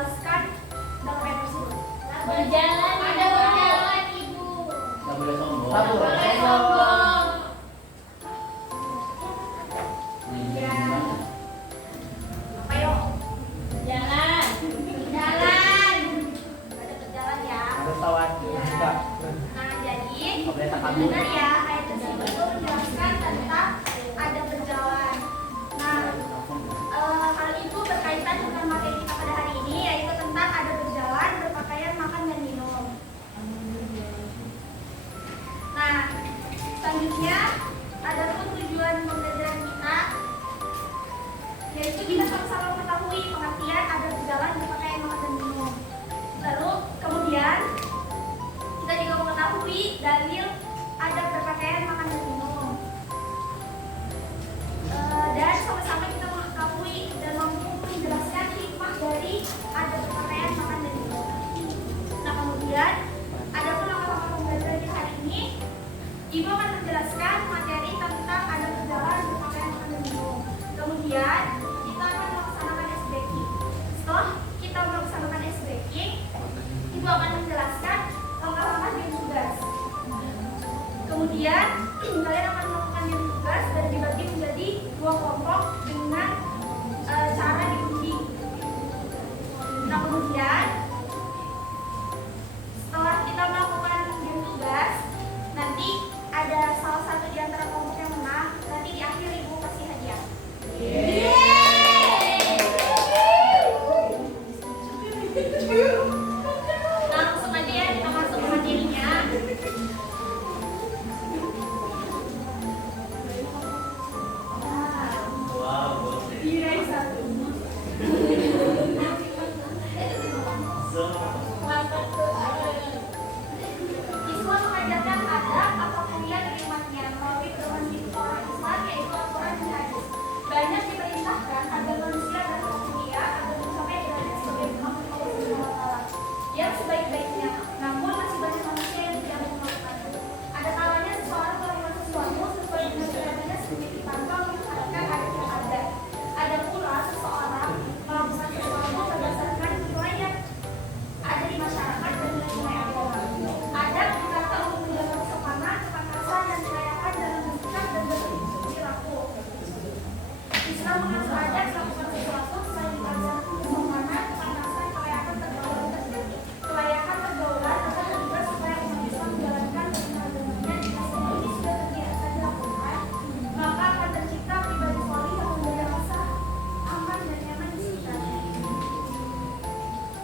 menjelaskan dalam ayat tersebut. Berjalan, ada berjalan ibu. Nggak boleh sombong. Nggak boleh sombong. Ya. Ayo, Jalan. jalan. Ada berjalan ya. Harus tahu juga. Nah, jadi Nggak boleh tak kabur. benar ya, ayat tersebut itu menjelaskan tentang ada berjalan. Nah, hal itu berkaitan dengan materi kita pada hari ini, yaitu tentang ada berjalan, berpakaian, makan dan minum. Nah, selanjutnya ada pun tujuan pembelajaran kita, yaitu kita sama-sama mengetahui pengertian ada berjalan, berpakaian, makan dan minum. Lalu kemudian kita juga mengetahui dalil ada berpakaian, makan dan minum. Dan sama-sama kita mengetahui dan mampu menjelaskan hikmah dari ada berpakaian, makan dan minum. Nah, kemudian ada pun langkah-langkah pembelajaran kita hari ini. Ibu akan menjelaskan materi tentang ada berjalan, berpakaian, makan dan minum. Kemudian kita akan melaksanakan SBQ. Setelah kita melaksanakan SBQ, Ibu akan menjelaskan langkah-langkah dan tugas. Kemudian kalian akan melakukan yang tugas dan dibagi menjadi 2 kelompok dengan cara diundi. Nah, kemudian setelah kita melakukan yang tugas, nanti ada salah satu di antara kelompok yang menang. Nanti di akhir Ibu kasih hadiah. Nah, langsung aja ya kita masuk ke materinya. Wow, boleh. Diraih satu. Siswa mengajarkan adab atau kuliah dari umatnya melalui pedoman hidup orang Islam, yaitu Al-Quran dan hadis. Banyak diperintahkan agar manusia dapat mulia agar mencapai derajat sebagai Muhammad SAW yang sebaik-baiknya. Namun masih banyak manusia yang tidak melakukannya. Ada kalanya seseorang melakukan sesuatu sesuai dengan keadaannya sendiri tanpa melihatkan adab yang ada. Ada pula seseorang melakukan sesuatu berdasarkan nilai yang ada di masyarakat dan nilai agama. Adab dikata untuk menjaga kesopanan, kepantasan, dan kelayakan dalam bersikap dan berperilaku. Islam mengatur adab melakukan sesuatu selain dikatakan kesopanan, kepantasan, kelayakan pergaulan, akan juga supaya umat Islam menjalankan agamanya jika semua ini sudah terbiasa dilakukan, maka akan tercipta pribadi solih yang menjaga rasa aman dan nyaman di sekitarnya.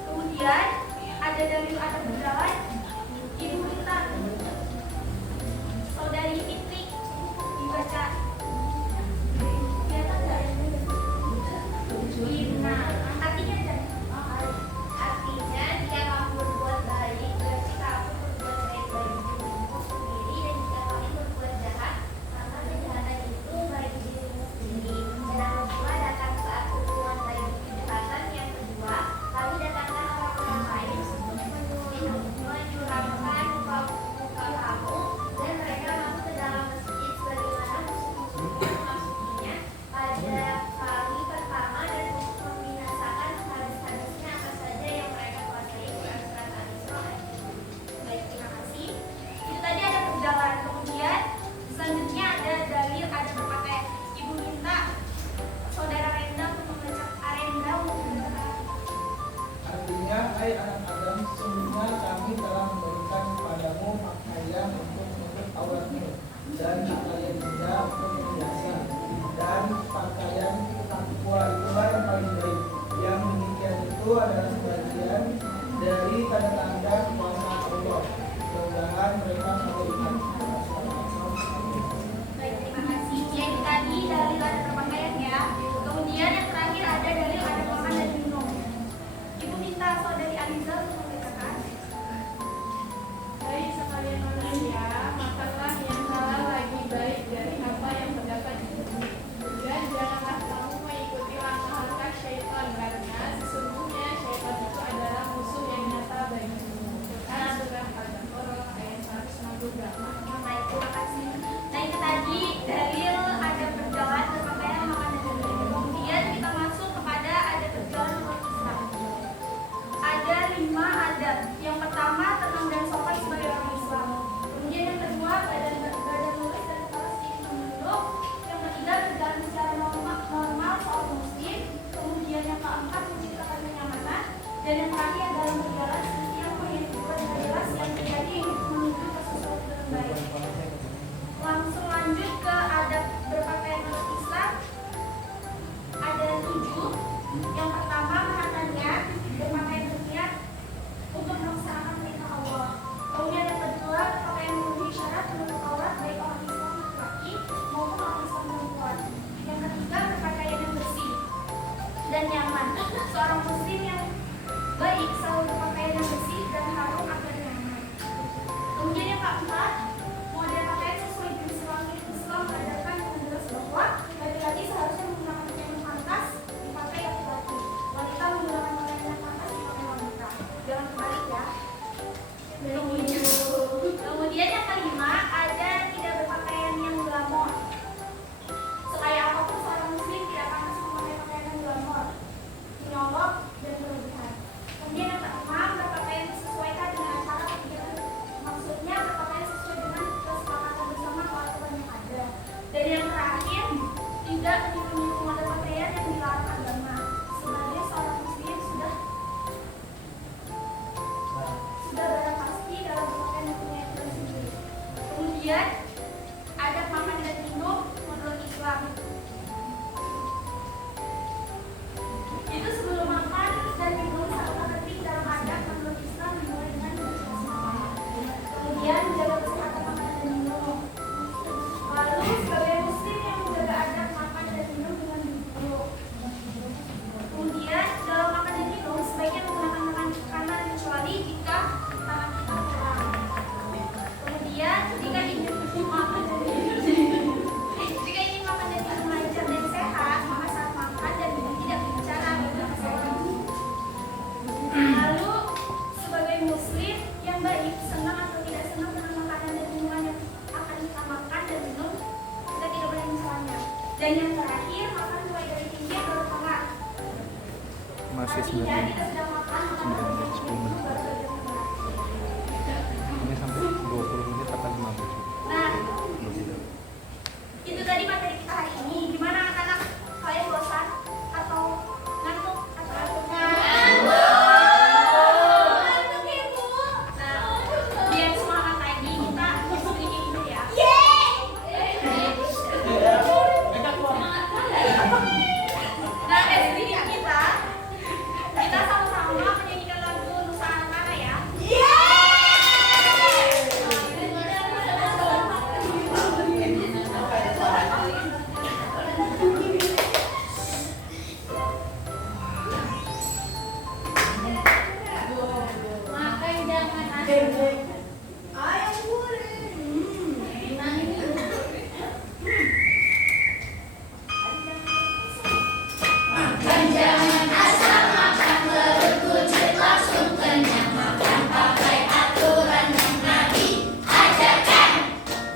Kemudian ada dalil ada berjalan. Ibu minta saudari Fitri dibaca. Kelihatan nggak? seorang muslim yang baik selalu berpakaian yang bersih dan harum agar nyaman. Kemudian yang keempat, model pakaian sesuai jenis Islam mengajarkan dengan jelas bahwa laki-laki seharusnya menggunakan pakaian yang pantas dipakai laki-laki, wanita menggunakan pakaian yang pantas dipakai wanita. Jangan kebalik ya. Kemudian yang kelima, ada tidak berpakaian yang glamor. Sekaya apapun seorang muslim tidak pantas memakai pakaian yang glamor, menyolok dan berlebihan. Kemudian yang keenam, berpakaian disesuaikan dengan acara kegiatan. Maksudnya berpakaian sesuai dengan kesepakatan bersama atau aturan yang ada. Dan yang terakhir, tidak meniru model pakaian yang dilarang agama. Sebagai seorang muslim sudah barang pasti dalam berpakaian yang punya aturan sendiri. Kemudian adab makan dan minum menurut Islam. Itu sebelum makan dan minum sangat penting dalam adab menurut Islam, dimulai dengan berbismillah. Kemudian menjaga kesehatan makan dan minum. Lalu sebagai muslim yang menjaga adab makan dan minum dengan duduk. Kemudian dalam makan dan minum sebaiknya menggunakan tangan kanan kecuali jika tangan kita kurang. Kemudian jika ingin makan dan minum lancar dan sehat, maka saat makan dan minum tidak berbicara dengan seorang. Lalu sebagai muslim yang baik, senang atau tidak senang dengan makanan dan minuman yang akan kita makan dan minum, kita tidak boleh mencela. Dan yang terakhir, makan mulai dari tinggi ke tengah. Masih Artinya 9 kita sedang makan makanan menit, 10 menit. baru saja mulai. Ini sampai 20 menit apa 15? Nah, itu tadi materi kita hari ini. Gimana anak-anak? Kalian bosan atau ngantuk atau ngantuk ya, Bu? Nah, biar semangat lagi kita sedikit dulu ya. Nah, sedikit kita sama-sama menyanyikan lagu Nusa Anak-anak ya.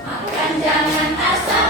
Makan jangan asal.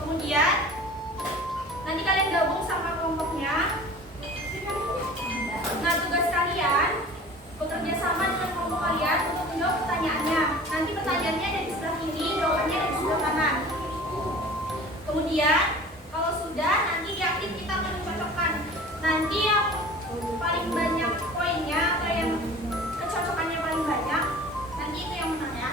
Kemudian nanti kalian gabung sama kelompoknya. Nah, tugas kalian bekerja sama dengan kelompok kalian untuk menjawab pertanyaannya. Nanti pertanyaannya ada di sebelah kiri, jawabannya ada di sebelah kanan. Kemudian kalau sudah, nanti di akhir kita akan mencocokkan. Nanti yang paling banyak poinnya atau yang kecocokannya paling banyak, nanti itu yang menang ya.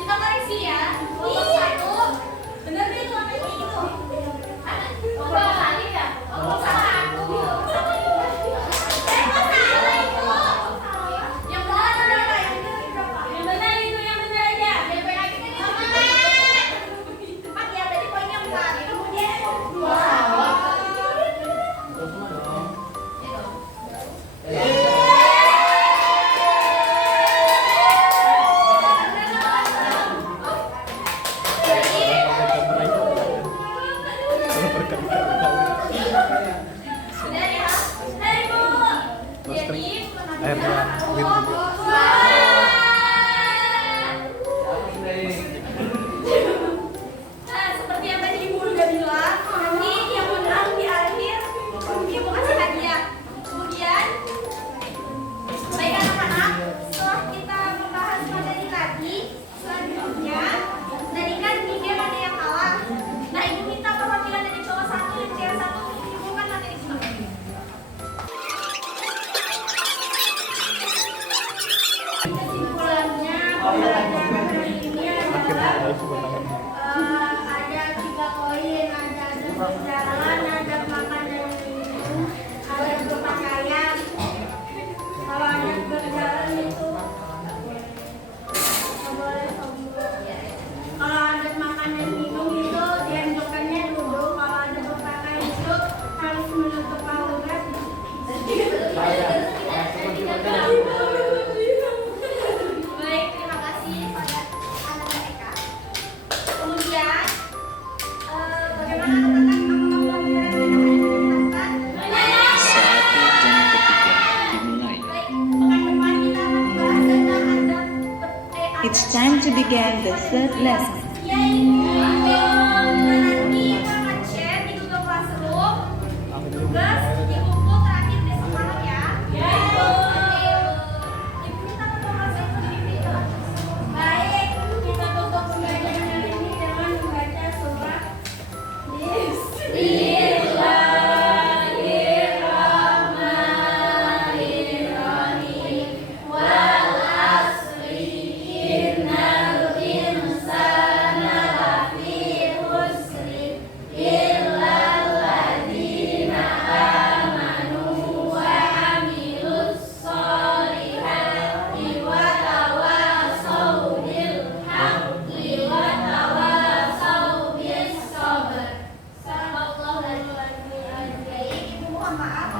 Kita koreksi ya. Nomor 1. Bener deh itu apa itu? Nomor 1 ya? Nomor 1. Salah itu. Yang benar berapa? Yang benar itu yang benar aja. Cepat ya, tadi poinnya 4. Kemudian 2. Terus semua dong. Sudah ya? Dari Bu. Jadi, Akhirnya win juga. Nah, seperti yang tadi Ibu udah bilang, nanti yang menang di akhir Ibu kasih hadiah. Kemudian, baik anak-anak, setelah kita membahas materi tadi, selanjutnya tadi kan di game ada yang kalah. Nah, Ibu minta perwakilan dari cowok 1 dan cewek 1 untuk diumumkan materi ini. Kesimpulannya, pembelajaran hari ini adalah ada 3 poin, ada perjalanan, ada makan dan minum, ada berpakaian. Kalau ada berjalan itu nggak boleh sombong. Kalau ada makan dan minum itu dianjurkannya duduk. Kalau ada berpakaian itu harus menutup aurat. Baik, terima kasih pada anak mereka. Kemudian, bagaimana katakan kemampuan pelajaran yang Saatnya jam ketiga dimulai. baik, pekan depan kita akan membahas tentang adab It's time to begin the third lesson. yaitu nanti kita akan share di Google Classroom tugas di buku terakhir besok malam ya. Ibu minta Google Classroom itu. Baik, kita tutup pembelajaran hari ini dengan membaca surah Bismillahirrahmanirrahim. Wal asri innal insana lafi khusri illa alladzina amanu wa amilus solihati wa tawasaw bil haqqi wa tawasaw bis sabr. Sallallahu alaihi wa sallam. Ibu mohon maaf